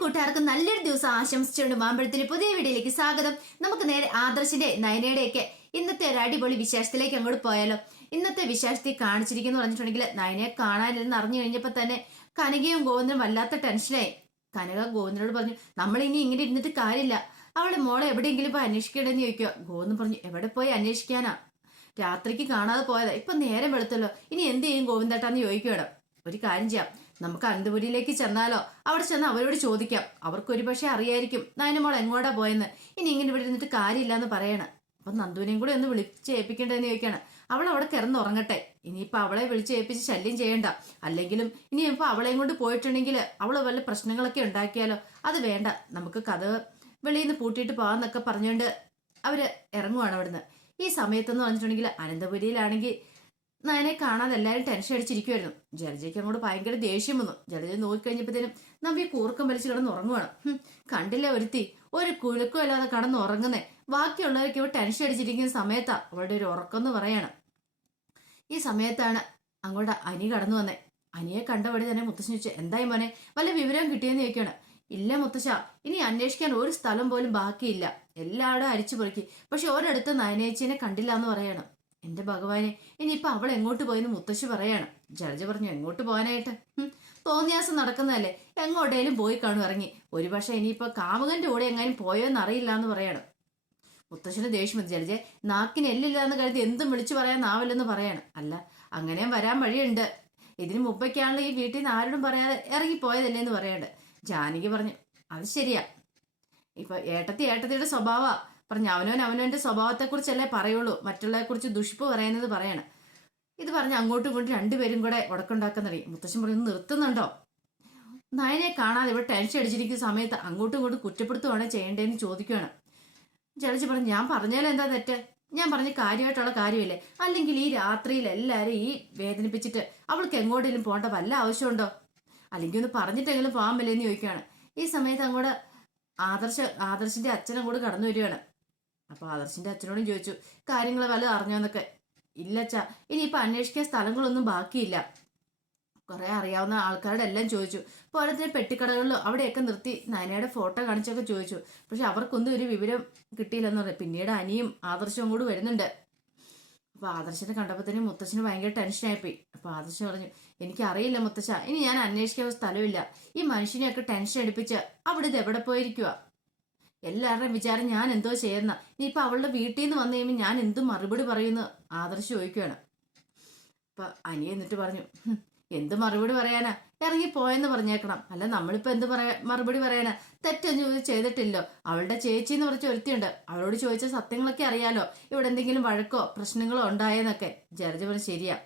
കൂട്ടുകാർക്ക് നല്ലൊരു ദിവസം ആശംസിച്ചുകൊണ്ട് മാമ്പഴത്തിന് പുതിയ വീഡിയോയിലേക്ക് സ്വാഗതം. നമുക്ക് നേരെ ആദർശിന്റെ നയനയുടെയൊക്കെ ഇന്നത്തെ ഒരു അടിപൊളി വിശേഷത്തിലേക്ക് അങ്ങോട്ട് പോയാലോ. ഇന്നത്തെ വിശേഷത്തിൽ കാണിച്ചിരിക്കുന്നു പറഞ്ഞിട്ടുണ്ടെങ്കിൽ നയനയെ കാണാനില്ലെന്ന് അറിഞ്ഞു കഴിഞ്ഞപ്പോ തന്നെ കനകയും ഗോവിന്ദനും വല്ലാത്ത ടെൻഷനായി. കനക ഗോവിന്ദനോട് പറഞ്ഞു, നമ്മൾ ഇനി ഇങ്ങനെ ഇരുന്നിട്ട് കാര്യമില്ല, അവളെ മോളെ എവിടെയെങ്കിലും പോയി അന്വേഷിക്കണമെന്ന് ചോദിക്കുക. ഗോവിന്ദൻ പറഞ്ഞു, എവിടെ പോയി അന്വേഷിക്കാനാ, രാത്രിക്ക് കാണാതെ പോയതാ, ഇപ്പൊ നേരം വെളുത്തല്ലോ, ഇനി എന്ത് ചെയ്യും ഗോവിന്ദേട്ടാന്ന് ചോദിക്കുകയാണ്. ഒരു കാര്യം ചെയ്യാം, നമുക്ക് അനന്തപുരിയിലേക്ക് ചെന്നാലോ, അവിടെ ചെന്ന് അവരോട് ചോദിക്കാം, അവർക്ക് ഒരു പക്ഷെ അറിയായിരിക്കും നയനമോൾ എങ്ങോട്ടാ പോയെന്ന്. ഇനി ഇങ്ങനെ ഇവിടെ ഇരുന്നിട്ട് കാര്യമില്ല എന്ന് പറയണം. അപ്പൊ നന്ദുവിനെയും കൂടെ ഒന്ന് വിളിച്ച് ഏൽപ്പിക്കേണ്ടതെന്ന് ചോദിക്കാണ്. അവൾ അവിടെ കിടന്നുറങ്ങട്ടെ, ഇനിയിപ്പൊ അവളെ വിളിച്ച് ഏൽപ്പിച്ച് ശല്യം ചെയ്യണ്ട, അല്ലെങ്കിലും ഇനിയിപ്പോ അവളെയും കൊണ്ട് പോയിട്ടുണ്ടെങ്കിൽ അവള് വല്ല പ്രശ്നങ്ങളൊക്കെ ഉണ്ടാക്കിയാലോ, അത് വേണ്ട, നമുക്ക് കഥ വെളിയിൽ നിന്ന് പൂട്ടിയിട്ട് പോകാന്നൊക്കെ പറഞ്ഞുകൊണ്ട് അവര് ഇറങ്ങുവാണ് അവിടുന്ന്. ഈ സമയത്തെന്ന് പറഞ്ഞിട്ടുണ്ടെങ്കിൽ അനന്തപുരിയിലാണെങ്കിൽ നയനെ കാണാതെ എല്ലാവരും ടെൻഷൻ അടിച്ചിരിക്കുമായിരുന്നു. ജലജയ്ക്ക് അങ്ങോട്ട് ഭയങ്കര ദേഷ്യം വന്നു. ജലജ നോക്കിക്കഴിഞ്ഞപ്പോഴത്തേനും നമ്പി കൂർക്കം വലിച്ച് കിടന്ന് ഉറങ്ങുവാണ്. കണ്ടില്ല ഒരുത്തി ഒരു കുലുക്കം അല്ലാതെ കടന്ന് ഉറങ്ങുന്നേ, ബാക്കിയുള്ളവർക്ക് ഇവ ടെൻഷൻ അടിച്ചിരിക്കുന്ന സമയത്താ അവളുടെ ഒരു ഉറക്കം എന്ന് പറയാണ്. ഈ സമയത്താണ് അങ്ങോട്ട് അനി കടന്നു വന്നേ. അനിയെ കണ്ടപടി തന്നെ മുത്തശ്ശൻ ചോദിച്ചു, എന്തായി മോനെ, വല്ല വിവരം കിട്ടിയെന്ന് ചോദിക്കാണ്. ഇല്ല മുത്തശ്ശ, ഇനി അന്വേഷിക്കാൻ ഒരു സ്ഥലം പോലും ബാക്കിയില്ല, എല്ലാവരും അരിച്ചു പൊറുക്കി, പക്ഷെ ഒരിടത്ത് നയനേച്ചിനെ കണ്ടില്ല എന്ന് പറയാണ്. എന്റെ ഭഗവാനെ, ഇനിയിപ്പൊ അവൾ എങ്ങോട്ട് പോയെന്ന് മുത്തശ്ശി പറയാണ്. ജലജ പറഞ്ഞു, എങ്ങോട്ട് പോകാനായിട്ട്, തോന്നിയാസം നടക്കുന്നതല്ലേ, എങ്ങോട്ടേലും പോയി കാണും ഇറങ്ങി, ഒരുപക്ഷെ ഇനിയിപ്പൊ കാമുകന്റെ കൂടെ എങ്ങാനും പോയോന്ന് അറിയില്ല എന്ന് പറയാണ്. മുത്തശ്ശിന് ദേഷ്യം വന്നു. ജലജെ, നാക്കിന് എല്ലില്ല എന്ന് കരുതി എന്തും വിളിച്ചു പറയാനാവില്ലെന്ന് പറയാണ്. അല്ല, അങ്ങനെയും വരാൻ വഴിയുണ്ട്, ഇതിന് മുമ്പൊക്കെയാണല്ലോ ഈ വീട്ടിൽ നിന്ന് ആരോടും പറയാതെ ഇറങ്ങിപ്പോയതല്ലേ എന്ന് പറയണ്ട്. ജാനകി പറഞ്ഞു, അത് ശരിയാ, ഇപ്പൊ ഏട്ടത്തിയുടെ സ്വഭാവ പറഞ്ഞു, അവനവന്റെ സ്വഭാവത്തെക്കുറിച്ചല്ലേ പറയുള്ളൂ, മറ്റുള്ളവരെ കുറിച്ച് ദുഷിപ്പ് പറയുന്നത് പറയാണ്. ഇത് പറഞ്ഞ് അങ്ങോട്ടും ഇങ്ങോട്ടും രണ്ടുപേരും കൂടെ ഉടക്കുണ്ടാക്കാൻ തുടങ്ങി. മുത്തശ്ശൻ പറഞ്ഞു, നിർത്തുന്നുണ്ടോ, നയനെ കാണാതെ ഇവിടെ ടെൻഷൻ അടിച്ചിരിക്കുന്ന സമയത്ത് അങ്ങോട്ടും ഇങ്ങോട്ടും കുറ്റപ്പെടുത്തുവാണ് ചെയ്യേണ്ടതെന്ന് ചോദിക്കുകയാണ്. ജലജ പറഞ്ഞു, ഞാൻ പറഞ്ഞാലും എന്താ തെറ്റ്, ഞാൻ പറഞ്ഞ കാര്യമായിട്ടുള്ള കാര്യമില്ലേ, അല്ലെങ്കിൽ ഈ രാത്രിയിൽ എല്ലാവരും ഈ വേദനിപ്പിച്ചിട്ട് അവൾക്ക് എങ്ങോട്ടെങ്കിലും പോകേണ്ട വല്ല ആവശ്യമുണ്ടോ, അല്ലെങ്കിൽ ഒന്ന് പറഞ്ഞിട്ടെങ്കിലും പോകാൻ പറ്റില്ലെന്ന് ചോദിക്കുകയാണ്. ഈ സമയത്ത് അങ്ങോട്ട് ആദർശിന്റെ അച്ഛനും കൂടെ കടന്നു വരികയാണ്. അപ്പൊ ആദർശിന്റെ അച്ഛനോടും ചോദിച്ചു, കാര്യങ്ങൾ വല്ലതും അറിഞ്ഞോന്നൊക്കെ. ഇല്ലച്ചാ, ഇനിയിപ്പൊ അന്വേഷിക്കാൻ സ്ഥലങ്ങളൊന്നും ബാക്കിയില്ല, കുറെ അറിയാവുന്ന ആൾക്കാരുടെ എല്ലാം ചോദിച്ചു, പോലത്തെ പെട്ടിക്കടകളിലും അവിടെയൊക്കെ നിർത്തി നയനയുടെ ഫോട്ടോ കാണിച്ചൊക്കെ ചോദിച്ചു, പക്ഷെ അവർക്കൊന്നും ഒരു വിവരം കിട്ടിയില്ലെന്ന് പറയും. പിന്നീട് അനിയും ആദർശവും കൂടി വരുന്നുണ്ട്. അപ്പൊ ആദർശനെ കണ്ടപ്പോ തന്നെ മുത്തശ്ശന് ഭയങ്കര ടെൻഷനായിപ്പോയി. അപ്പൊ ആദർശൻ പറഞ്ഞു, എനിക്കറിയില്ല മുത്തശ്ശ, ഇനി ഞാൻ അന്വേഷിക്കാൻ സ്ഥലമില്ല, ഈ മനുഷ്യനെയൊക്കെ ടെൻഷൻ അടിപ്പിച്ച് അവിടെ ഇത് എവിടെ പോയിരിക്കുക, എല്ലാവരുടെയും വിചാരം ഞാൻ എന്തോ ചെയ്യുന്ന, ഇനിയിപ്പൊ അവളുടെ വീട്ടിൽ നിന്ന് വന്നു കഴിയുമ്പോൾ ഞാൻ എന്ത് മറുപടി പറയുന്നു ആദർശ് ചോദിക്കുകയാണ്. അപ്പൊ അനി എന്നിട്ട് പറഞ്ഞു, എന്ത് മറുപടി പറയാനാ, ഇറങ്ങിപ്പോയെന്ന് പറഞ്ഞേക്കണം, അല്ല നമ്മളിപ്പോ എന്ത് മറുപടി പറയാനാ, തെറ്റൊന്നും ചെയ്തിട്ടില്ലോ, അവളുടെ ചേച്ചി എന്ന് പറഞ്ഞ ഒരുത്തിയുണ്ട്, അവളോട് ചോദിച്ച സത്യങ്ങളൊക്കെ അറിയാലോ, ഇവിടെ എന്തെങ്കിലും വഴക്കോ പ്രശ്നങ്ങളോ ഉണ്ടായെന്നൊക്കെ. ജലജ പറഞ്ഞു, ശരിയാ,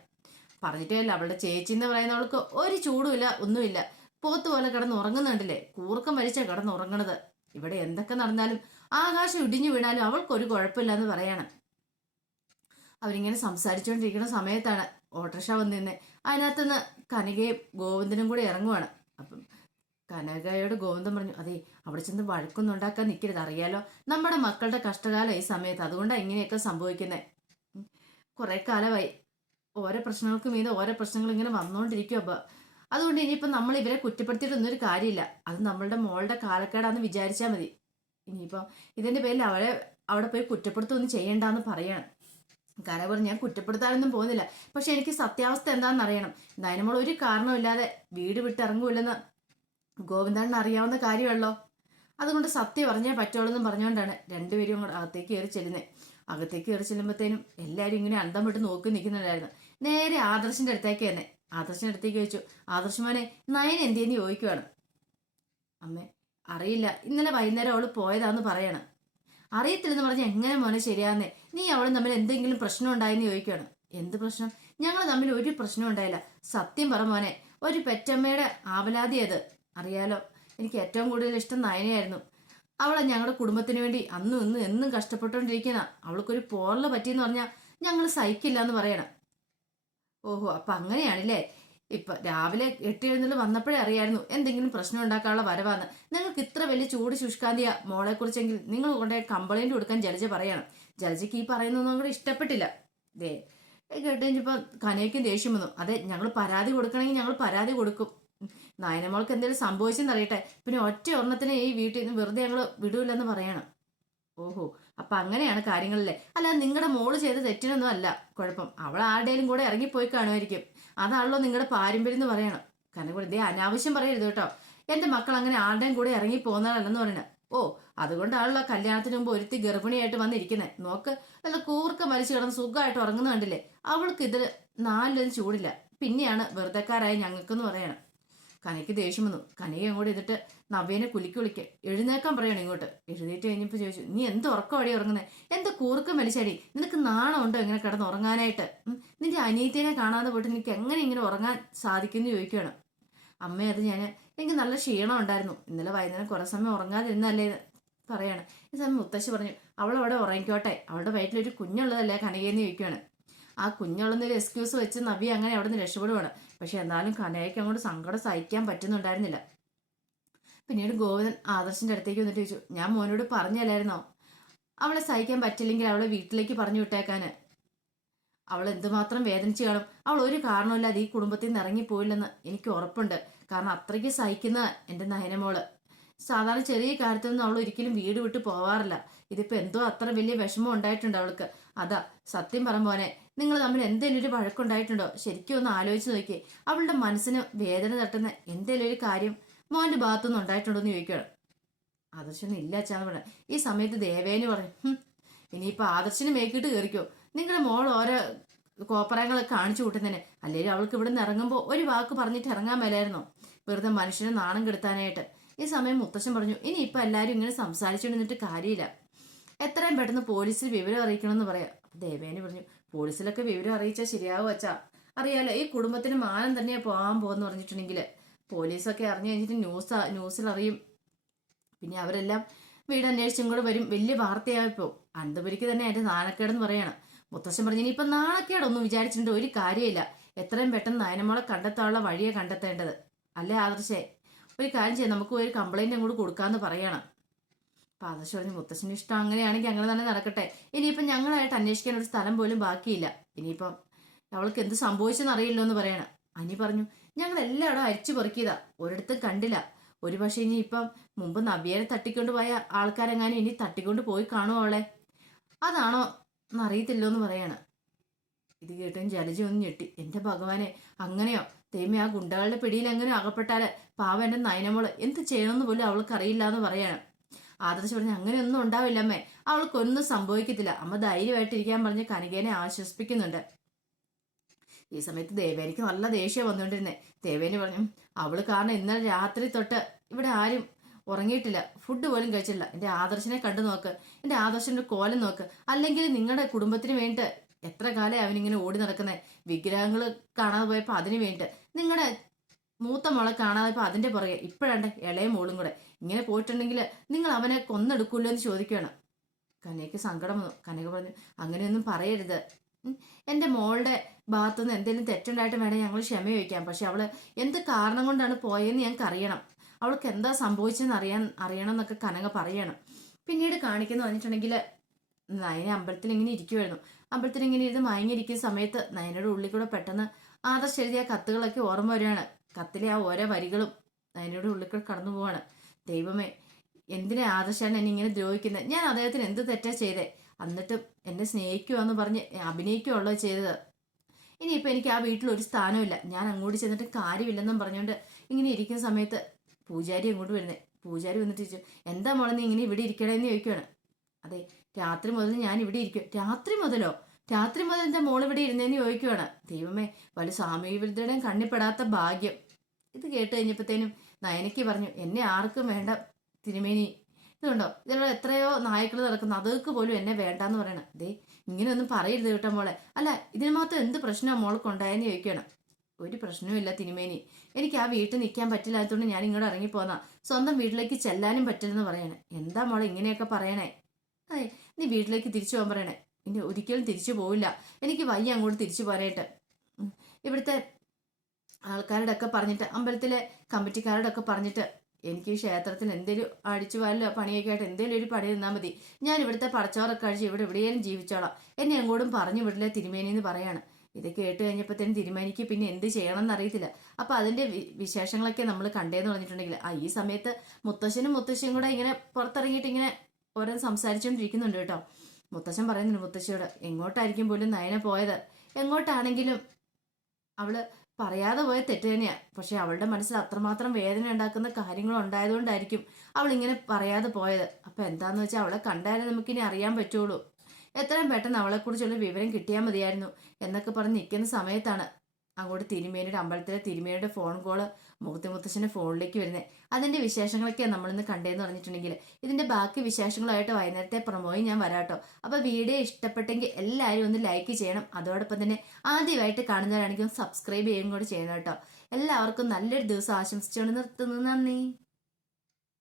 പറഞ്ഞിട്ടേയല്ല, അവളുടെ ചേച്ചി എന്ന് പറയുന്നവൾക്ക് ഒരു ചൂടുമില്ല, ഒന്നുമില്ല, പോത്ത് പോലെ കിടന്ന് ഉറങ്ങുന്നുണ്ടല്ലേ, കൂർക്കം വലിച്ചാ കിടന്ന് ഉറങ്ങണത്, ഇവിടെ എന്തൊക്കെ നടന്നാലും ആകാശം ഇടിഞ്ഞു വീണാലും അവൾക്കൊരു കുഴപ്പമില്ല എന്ന് പറയാണ്. അവരിങ്ങനെ സംസാരിച്ചുകൊണ്ടിരിക്കുന്ന സമയത്താണ് ഓട്ടോറിക്ഷ വന്നിരുന്നത്. അതിനകത്തുനിന്ന് കനകയും ഗോവിന്ദനും കൂടെ ഇറങ്ങുവാണ്. അപ്പം കനകയോട് ഗോവിന്ദൻ പറഞ്ഞു, അതെ, അവിടെ ചെന്ന് വഴക്കൊന്നും ഉണ്ടാക്കാൻ നിൽക്കരുത്, അറിയാലോ നമ്മുടെ മക്കളുടെ കഷ്ടകാലം ഈ സമയത്ത്, അതുകൊണ്ടാണ് ഇങ്ങനെയൊക്കെ സംഭവിക്കുന്നത്, കുറെ കാലമായി ഓരോ പ്രശ്നങ്ങൾക്ക് മീതെ ഓരോ പ്രശ്നങ്ങൾ ഇങ്ങനെ വന്നുകൊണ്ടിരിക്കും. അപ്പൊ അതുകൊണ്ട് ഇനിയിപ്പം നമ്മൾ ഇവരെ കുറ്റപ്പെടുത്തിയിട്ടൊന്നും ഒരു കാര്യമില്ല, അത് നമ്മളുടെ മോളുടെ കാലക്കേടാന്ന് വിചാരിച്ചാൽ മതി, ഇനിയിപ്പം ഇതിന്റെ പേരിൽ അവിടെ പോയി കുറ്റപ്പെടുത്തുകയൊന്നും ചെയ്യണ്ടെന്ന് പറയാണ്. കാരണം പറഞ്ഞു, ഞാൻ കുറ്റപ്പെടുത്താനൊന്നും പോകുന്നില്ല, പക്ഷെ എനിക്ക് സത്യാവസ്ഥ എന്താണെന്ന് അറിയണം, നയനമോൾ ഒരു കാരണമില്ലാതെ വീട് വിട്ടിറങ്ങൂല്ലെന്ന് ഗോവിന്ദന് അറിയാവുന്ന കാര്യമല്ലോ, അതുകൊണ്ട് സത്യം പറഞ്ഞേ പറ്റുള്ളൂ എന്നും പറഞ്ഞുകൊണ്ടാണ് രണ്ടുപേരും അങ്ങോട്ട് അകത്തേക്ക് കയറി ചെല്ലുന്നത്. അകത്തേക്ക് കയറി ചെല്ലുമ്പോഴത്തേനും എല്ലാവരും ഇങ്ങനെ അന്തം വിട്ട് നോക്കി നിൽക്കുന്നുണ്ടായിരുന്നു. നേരെ ആദർശിന്റെ അടുത്തേക്ക് തന്നെ. ആദർശിന്റെ അടുത്തേക്ക് ചോദിച്ചു, ആദർശമാനെ നയൻ എന്തിയെന്ന് ചോദിക്കുവാണ്. അമ്മേ അറിയില്ല, ഇന്നലെ വൈകുന്നേരം അവള് പോയതാന്ന് പറയണം. അറിയത്തില്ലെന്ന് പറഞ്ഞ് എങ്ങനെ മോനെ ശരിയാന്നേ, നീ അവളും തമ്മിൽ എന്തെങ്കിലും പ്രശ്നം ഉണ്ടായെന്ന് ചോദിക്കുകയാണ്. എന്ത് പ്രശ്നം, ഞങ്ങൾ തമ്മിൽ ഒരു പ്രശ്നം ഉണ്ടായില്ല, സത്യം പറ മോനെ, ഒരു പെറ്റമ്മയുടെ ആവലാതി അത്, അറിയാലോ എനിക്ക് ഏറ്റവും കൂടുതൽ ഇഷ്ടം നയനയായിരുന്നു, അവളെ ഞങ്ങളുടെ കുടുംബത്തിന് വേണ്ടി അന്നും ഇന്നും എന്നും കഷ്ടപ്പെട്ടുകൊണ്ടിരിക്കുന്ന, അവൾക്കൊരു പോറല് പറ്റിയെന്ന് പറഞ്ഞാൽ ഞങ്ങൾ സഹിക്കില്ല എന്ന് പറയണം. ഓഹോ, അപ്പൊ അങ്ങനെയാണല്ലേ, ഇപ്പൊ രാവിലെ 8 വന്നപ്പോഴേ അറിയായിരുന്നു എന്തെങ്കിലും പ്രശ്നം ഉണ്ടാക്കാനുള്ള വരവാന്ന്, നിങ്ങൾക്ക് ഇത്ര വലിയ ചൂട് ശുഷ്കാന്തിയ മോളെ കുറിച്ചെങ്കിൽ നിങ്ങൾ കൊണ്ടേ കംപ്ലൈന്റ് കൊടുക്കാൻ ജലജ പറയണം. ജലജയ്ക്ക് ഈ പറയുന്നൊന്നും കൂടെ ഇഷ്ടപ്പെട്ടില്ല. ദേ കേട്ടുകഴിഞ്ഞപ്പോ കനയ്ക്കും ദേഷ്യം വന്നു. അതെ, ഞങ്ങൾ പരാതി കൊടുക്കണമെങ്കിൽ ഞങ്ങൾ പരാതി കൊടുക്കും, നയനമോൾക്ക് എന്തെങ്കിലും സംഭവിച്ചെന്ന് അറിയട്ടെ, പിന്നെ ഒറ്റ ഒരെണ്ണത്തിന് ഈ വീട്ടിൽ നിന്ന് വെറുതെ ഞങ്ങൾ വിടൂലെന്ന് പറയണം. ഓഹോ, അപ്പൊ അങ്ങനെയാണ് കാര്യങ്ങളിലെ. അല്ല, നിങ്ങളുടെ മോള് ചെയ്ത തെറ്റിനൊന്നും അല്ല കുഴപ്പം, അവൾ ആരുടെയും കൂടെ ഇറങ്ങിപ്പോയി കാണുമായിരിക്കും. അതാണല്ലോ നിങ്ങളുടെ പാരമ്പര്യം എന്ന് പറയണം. കാരണം വെറുതെ അനാവശ്യം പറയരുത് കേട്ടോ. എന്റെ മക്കൾ അങ്ങനെ ആരുടെയും കൂടെ ഇറങ്ങി പോകുന്നതല്ലെന്ന് പറയണ. ഓ, അതുകൊണ്ടാണല്ലോ കല്യാണത്തിന് മുമ്പ് ഒരുത്തി ഗർഭിണിയായിട്ട് വന്നിരിക്കുന്നത്. നോക്ക്, നല്ല കൂർക്ക വലിച്ചു കിടന്ന് സുഖമായിട്ട് ഉറങ്ങുന്ന കണ്ടില്ലേ. അവൾക്ക് ഇതിൽ നാലിലൊന്നും ചൂടില്ല. പിന്നെയാണ് വെറുതെക്കാരായി ഞങ്ങൾക്കെന്ന് പറയണം. കനയ്ക്ക് ദേഷ്യം വന്നു. കനയെ അങ്ങോട്ട് ചെയ്തിട്ട് നവ്യനെ കുലുക്കി വിളിക്കുക, എഴുന്നേക്കാൻ പറയണം ഇങ്ങോട്ട്. എഴുന്നേറ്റ് കഴിഞ്ഞപ്പോൾ ചോദിച്ചു, നീ എന്ത് ഉറക്കമടി ഉറങ്ങുന്നത്? എന്താ കൂർക്കം വലിച്ചടി? നിനക്ക് നാണം ഉണ്ടോ ഇങ്ങനെ കിടന്ന് ഉറങ്ങാനായിട്ട്? നിന്റെ അനിയത്തിനെ കാണാതെ പോയിട്ട് നിനക്ക് എങ്ങനെ ഇങ്ങനെ ഉറങ്ങാൻ സാധിക്കുമെന്ന് ചോദിക്കുകയാണ്. അമ്മ, അത് എനിക്ക് നല്ല ക്ഷീണം ഉണ്ടായിരുന്നു, ഇന്നലെ വൈകുന്നേരം കുറെ സമയം ഉറങ്ങാതിരുന്നല്ലേ പറയാണ്. ഈ സമയം മുത്തശ്ശി പറഞ്ഞു, അവളവിടെ ഉറങ്ങിക്കോട്ടെ, അവളുടെ വയറ്റിലൊരു കുഞ്ഞുള്ളതല്ലേ കനകയെന്ന് ചോദിക്കുകയാണ്. ആ കുഞ്ഞുള്ളൊരു എക്സ്ക്യൂസ് വെച്ച് നവ്യ അങ്ങനെ അവിടെ നിന്ന് രക്ഷപ്പെടുവാണ്. പക്ഷെ എന്നാലും കനകയ്ക്ക് അങ്ങോട്ട് സങ്കടം സഹിക്കാൻ പറ്റുന്നുണ്ടായിരുന്നില്ല. പിന്നീട് ഗോവിന്ദൻ ആദർശിന്റെ അടുത്തേക്ക് വന്നിട്ട് ചോദിച്ചു, ഞാൻ മോനോട് പറഞ്ഞല്ലായിരുന്നോ അവളെ സഹിക്കാൻ പറ്റില്ലെങ്കിൽ അവളെ വീട്ടിലേക്ക് പറഞ്ഞു വിട്ടേക്കാന്? അവൾ എന്തുമാത്രം വേദനിച്ച് കാണും. അവൾ ഒരു കാരണമില്ലാതെ ഈ കുടുംബത്തിൽ നിന്ന് ഇറങ്ങിപ്പോയില്ലെന്ന് എനിക്ക് ഉറപ്പുണ്ട്. കാരണം അത്രയ്ക്ക് സഹിക്കുന്ന എൻ്റെ നയനമോള്. സാധാരണ ചെറിയ കാര്യത്തിലൊന്നും അവൾ ഒരിക്കലും വീട് വിട്ട് പോവാറില്ല. ഇതിപ്പോ എന്തോ അത്ര വലിയ വിഷമം ഉണ്ടായിട്ടുണ്ട് അവൾക്ക്. അതാ സത്യം പറയുമ്പോനെ, നിങ്ങൾ തമ്മിൽ എന്തെങ്കിലും ഒരു വഴക്കുണ്ടായിട്ടുണ്ടോ? ശരിക്കും ഒന്ന് ആലോചിച്ച് നോക്കി. അവളുടെ മനസ്സിന് വേദന തട്ടുന്ന എന്തെങ്കിലും ഒരു കാര്യം മോന്റെ ഭാഗത്തുനിന്ന് ഉണ്ടായിട്ടുണ്ടോ എന്ന് ചോദിക്കുകയാണ്. ആദർശൊന്നും ഇല്ല അച്ഛാന്ന് പറഞ്ഞു. ഈ സമയത്ത് ദേവേന് പറഞ്ഞു, ഇനിയിപ്പോ ആദർശിന് മേക്കിട്ട് കയറിക്കോ. നിങ്ങളുടെ മോൾ ഓരോ കോപ്പറങ്ങളൊക്കെ കാണിച്ചു കൂട്ടുന്നതിന്. അല്ലെങ്കിൽ അവൾക്ക് ഇവിടെ നിന്ന് ഇറങ്ങുമ്പോൾ ഒരു വാക്ക് പറഞ്ഞിട്ട് ഇറങ്ങാൻ മേലായിരുന്നോ, വെറുതെ മനുഷ്യനെ നാണം കെടുത്താനായിട്ട്. ഈ സമയം മുത്തശ്ശൻ പറഞ്ഞു, ഇനിയിപ്പൊ എല്ലാരും ഇങ്ങനെ സംസാരിച്ചുകൊണ്ടിരുന്നിട്ട് കാര്യമില്ല, എത്രയും പെട്ടെന്ന് പോലീസിൽ വിവരം അറിയിക്കണമെന്ന് പറയാം. ദേവേന് പറഞ്ഞു, പോലീസിലൊക്കെ വിവരം അറിയിച്ചാൽ ശരിയാവും അച്ഛാ. അറിയാലോ, ഈ കുടുംബത്തിന് മാനം തന്നെയാ പോകാൻ പോകുന്ന പറഞ്ഞിട്ടുണ്ടെങ്കിൽ പോലീസൊക്കെ അറിഞ്ഞു കഴിഞ്ഞിട്ട് ന്യൂസിൽ അറിയും. പിന്നെ അവരെല്ലാം വീട് അന്വേഷിച്ചും കൂടെ വരും. വലിയ വാർത്തയായിപ്പോ. അനന്തപുരിക്ക് തന്നെ എന്റെ നാണക്കേടെന്ന് പറയണം. മുത്തശ്ശൻ പറഞ്ഞു, ഇനിയിപ്പൊ നാണക്കേടൊന്നും വിചാരിച്ചിട്ടുണ്ട് ഒരു കാര്യമില്ല. എത്രയും പെട്ടെന്ന് നയനമോളെ കണ്ടെത്താനുള്ള വഴിയെ കണ്ടെത്തേണ്ടത്. അല്ലേ ആദർശേ? ഒരു കാര്യം ചെയ്യാം, നമുക്ക് ഒരു കംപ്ലൈന്റ് അങ്ങോട്ട് കൊടുക്കാന്ന് പറയണം. അപ്പൊ ആദർശ് പറഞ്ഞു, മുത്തശ്ശന് ഇഷ്ടം അങ്ങനെയാണെങ്കിൽ അങ്ങനെ തന്നെ നടക്കട്ടെ. ഇനിയിപ്പം ഞങ്ങളായിട്ട് അന്വേഷിക്കാൻ ഒരു സ്ഥലം പോലും ബാക്കിയില്ല. ഇനിയിപ്പം അവൾക്ക് എന്ത് സംഭവിച്ചെന്ന് അറിയില്ലോ എന്ന് പറയണം. അനി പറഞ്ഞു, ഞങ്ങൾ എല്ലായിടും അരിച്ചു പെറുക്കിയതാ, ഒരിടത്തും കണ്ടില്ല. ഒരു പക്ഷേ ഇനി ഇപ്പം മുമ്പ് നവ്യനെ തട്ടിക്കൊണ്ട് പോയ ആൾക്കാരെങ്ങാനും ഇനി തട്ടിക്കൊണ്ട് പോയി കാണുമോ അവളെ? അതാണോ എന്നറിയത്തില്ലോ എന്ന് പറയാണ്. ഇത് കേട്ടും ജലജ ഒന്ന് ഞെട്ടി. എന്റെ ഭഗവാനെ, അങ്ങനെയോ? തേമി ആ ഗുണ്ടകളുടെ പിടിയിൽ എങ്ങനെ അകപ്പെട്ടാല് പാവം എന്റെ നയനമോള് എന്ത് ചെയ്യണമെന്ന് പോലും അവൾക്ക് അറിയില്ല എന്ന് പറയാണ്. ആദർശ് പറഞ്ഞു, അങ്ങനെയൊന്നും ഉണ്ടാവില്ല അമ്മേ, അവൾക്കൊന്നും സംഭവിക്കത്തില്ല. അമ്മ ധൈര്യമായിട്ടിരിക്കാൻ പറഞ്ഞ് കനികേനെ ആശ്വസിപ്പിക്കുന്നുണ്ട്. ഈ സമയത്ത് ദേവേനിക്ക് നല്ല ദേഷ്യം വന്നുകൊണ്ടിരുന്നേ. ദേവേനി പറഞ്ഞു, അവള് കാരണം ഇന്നലെ രാത്രി തൊട്ട് ഇവിടെ ആരും ഉറങ്ങിയിട്ടില്ല, ഫുഡ് പോലും കഴിച്ചില്ല. എന്റെ ആദർശിനെ കണ്ടു നോക്ക്, എന്റെ ആദർശന്റെ കോലം നോക്ക്. അല്ലെങ്കിൽ നിങ്ങളുടെ കുടുംബത്തിന് വേണ്ടിട്ട് എത്ര കാലം അവനിങ്ങനെ ഓടി നടക്കുന്നേ. വിഗ്രഹങ്ങൾ കാണാതെ പോയപ്പോ അതിന് വേണ്ടിട്ട്, നിങ്ങളുടെ മൂത്ത മോളെ കാണാതെ ഇപ്പൊ അതിന്റെ പുറകെ, ഇപ്പോഴാണ്ട് ഇളയ മോളും കൂടെ. ഇങ്ങനെ പോയിട്ടുണ്ടെങ്കിൽ നിങ്ങൾ അവനെ കൊന്നെടുക്കൂല്ലോ എന്ന് ചോദിക്കുകയാണ്. കനയ്ക്ക് സങ്കടം വന്നു. കനക പറഞ്ഞു, അങ്ങനെയൊന്നും പറയരുത്. എന്റെ മോളുടെ ഭാഗത്തുനിന്ന് എന്തെങ്കിലും തെറ്റുണ്ടായിട്ട് വേണേൽ ഞങ്ങൾ ക്ഷമ ചോദിക്കാം. പക്ഷെ അവള് എന്ത് കാരണം കൊണ്ടാണ് പോയെന്ന് ഞങ്ങൾക്ക് അറിയണം. അവൾക്ക് എന്താ സംഭവിച്ചെന്ന് അറിയണം എന്നൊക്കെ കനക പറയണം. പിന്നീട് കാണിക്കുന്നു പറഞ്ഞിട്ടുണ്ടെങ്കിൽ നയന അമ്പലത്തിൽ ഇങ്ങനെ ഇരിക്കുമായിരുന്നു. അമ്പലത്തിൽ ഇങ്ങനെ ഇരുന്ന് മയങ്ങിയിരിക്കുന്ന സമയത്ത് നയനയുടെ ഉള്ളിൽ കൂടെ പെട്ടെന്ന് ആദർശ് എഴുതിയ കത്തുകളൊക്കെ ഓർമ്മ വരികയാണ്. കത്തിലെ ആ ഓരോ വരികളും നയനയുടെ ഉള്ളിൽ കൂടെ കടന്നു പോവാണ്. ദൈവമേ, എന്തിനാ ആദർശാണ് എന്നെ ഇങ്ങനെ ദ്രോഹിക്കുന്നത്? ഞാൻ അദ്ദേഹത്തിന് എന്ത് തെറ്റാ ചെയ്തേ? എന്നിട്ടും എന്നെ സ്നേഹിക്കുവാന്ന് പറഞ്ഞ് അഭിനയിക്കുകയുള്ളോ ചെയ്തത്? ഇനിയിപ്പോൾ എനിക്ക് ആ വീട്ടിൽ ഒരു സ്ഥാനമില്ല, ഞാൻ അങ്ങോട്ട് ചെന്നിട്ട് കാര്യമില്ലെന്നും പറഞ്ഞുകൊണ്ട് ഇങ്ങനെ ഇരിക്കുന്ന സമയത്ത് പൂജാരി അങ്ങോട്ട് വരുന്നേ. പൂജാരി വന്നിട്ട് ചോദിച്ചു, എന്താ മോളെ നീ ഇങ്ങനെ ഇവിടെ ഇരിക്കണേന്ന് ചോദിക്കുകയാണ്. അതെ, രാത്രി മുതൽ ഞാൻ ഇവിടെ ഇരിക്കും. രാത്രി മുതലോ? രാത്രി മുതൽ എന്താ മോൾ ഇവിടെ ഇരുന്നേന്ന് ചോദിക്കുകയാണ്. ദൈവമേ, വലിയ സാമൂഹ്യ വിരുദ്ധരുടെയും കണ്ണിപ്പെടാത്ത ഭാഗ്യം. ഇത് കേട്ട് കഴിഞ്ഞപ്പോഴത്തേനും നയനയ്ക്ക് പറഞ്ഞു, എന്നെ ആർക്കും വേണ്ട തിരുമേനി. ഇതുണ്ടോ, ഇതിലുള്ള എത്രയോ നായ്ക്കൾ നടക്കുന്നു, അതൊക്കെ പോലും എന്നെ വേണ്ടാന്ന് പറയണം. ദേ, ഇങ്ങനെയൊന്നും പറയരുത് കേട്ടോ മോളെ. അല്ല, ഇതിന് മാത്രം എന്ത് പ്രശ്നമാണ് മോൾക്ക് ഉണ്ടായെന്ന് ചോദിക്കണം. ഒരു പ്രശ്നവുമില്ല തിരുമേനി, എനിക്ക് ആ വീട്ടിൽ നിൽക്കാൻ പറ്റില്ലാത്തതുകൊണ്ട് ഞാൻ ഇങ്ങോട്ട് ഇറങ്ങിപ്പോന്നാ. സ്വന്തം വീട്ടിലേക്ക് ചെല്ലാനും പറ്റില്ലെന്ന് പറയണേ. എന്താ മോളെ ഇങ്ങനെയൊക്കെ പറയണേ? അതെ, നീ വീട്ടിലേക്ക് തിരിച്ചു പോകാൻ പറയണേ. ഇനി ഒരിക്കലും തിരിച്ചു പോവില്ല, എനിക്ക് വയ്യ അങ്ങോട്ട് തിരിച്ചു പോകാനായിട്ട്. ഇവിടുത്തെ ആൾക്കാരുടെ ഒക്കെ പറഞ്ഞിട്ട്, അമ്പലത്തിലെ കമ്മിറ്റിക്കാരോടെ ഒക്കെ പറഞ്ഞിട്ട്, എനിക്ക് ഈ ക്ഷേത്രത്തിൽ എന്തെങ്കിലും അടിച്ചു വാരലോ പണിയൊക്കെ ആയിട്ട് എന്തെങ്കിലും ഒരു പണി നിന്നാൽ മതി. ഞാൻ ഇവിടുത്തെ പടച്ചോറൊക്കെ കഴിച്ച് ഇവിടെ എവിടെയെങ്കിലും ജീവിച്ചോളാം. എന്നെ അങ്ങോട്ടും പറഞ്ഞു വിടില്ല തിരുമേനി എന്ന് പറയാണ്. ഇത് കേട്ട് കഴിഞ്ഞപ്പോഴത്തേനും തീരുമാനിക്കുക പിന്നെ എന്ത് ചെയ്യണം എന്നറിയത്തില്ല. അപ്പൊ അതിന്റെ വിശേഷങ്ങളൊക്കെ നമ്മൾ കണ്ടേന്ന് പറഞ്ഞിട്ടുണ്ടെങ്കിൽ ഈ സമയത്ത് മുത്തശ്ശനും മുത്തശ്ശിയും കൂടെ ഇങ്ങനെ പുറത്തിറങ്ങിയിട്ട് ഇങ്ങനെ ഓരോ സംസാരിച്ചുകൊണ്ടിരിക്കുന്നുണ്ട് കേട്ടോ. മുത്തശ്ശൻ പറയുന്നുണ്ട് മുത്തശ്ശിയോട്, എങ്ങോട്ടായിരിക്കും പോലും നയന പോയത്, എങ്ങോട്ടാണെങ്കിലും അവള് പറയാതെ പോയ തെറ്റ് തന്നെയാ. പക്ഷെ അവളുടെ മനസ്സിൽ അത്രമാത്രം വേദന ഉണ്ടാക്കുന്ന കാര്യങ്ങൾ ഉണ്ടായതുകൊണ്ടായിരിക്കും അവൾ ഇങ്ങനെ പറയാതെ പോയത്. അപ്പൊ എന്താന്ന് വെച്ചാൽ അവളെ കണ്ടാലേ നമുക്കിനി അറിയാൻ പറ്റുള്ളൂ. എത്രയും പെട്ടെന്ന് അവളെക്കുറിച്ചുള്ള വിവരം കിട്ടിയാൽ മതിയായിരുന്നു എന്നൊക്കെ പറഞ്ഞ് നിൽക്കുന്ന സമയത്താണ് അങ്ങോട്ട് തിരുമേനിയുടെ അമ്പലത്തിലെ തിരുമേനിയുടെ ഫോൺ കോള് മുത്തശ്ശന്റെ ഫോണിലേക്ക് വരുന്നത്. അതിന്റെ വിശേഷങ്ങളൊക്കെയാണ് നമ്മളിന്ന് കണ്ടേന്ന് പറഞ്ഞിട്ടുണ്ടെങ്കിൽ ഇതിന്റെ ബാക്കി വിശേഷങ്ങളായിട്ട് വൈകുന്നേരത്തെ പ്രൊമോയും ഞാൻ വരാട്ടോ. അപ്പൊ വീഡിയോ ഇഷ്ടപ്പെട്ടെങ്കിൽ എല്ലാവരും ഒന്ന് ലൈക്ക് ചെയ്യണം. അതോടൊപ്പം തന്നെ ആദ്യമായിട്ട് കാണുന്നവരാണെങ്കിൽ ഒന്ന് സബ്സ്ക്രൈബ് ചെയ്യുകയും കൂടെ ചെയ്യണം കേട്ടോ. എല്ലാവർക്കും നല്ലൊരു ദിവസം ആശംസിച്ചുകൊണ്ട് നിർത്തുന്നു. നന്ദി.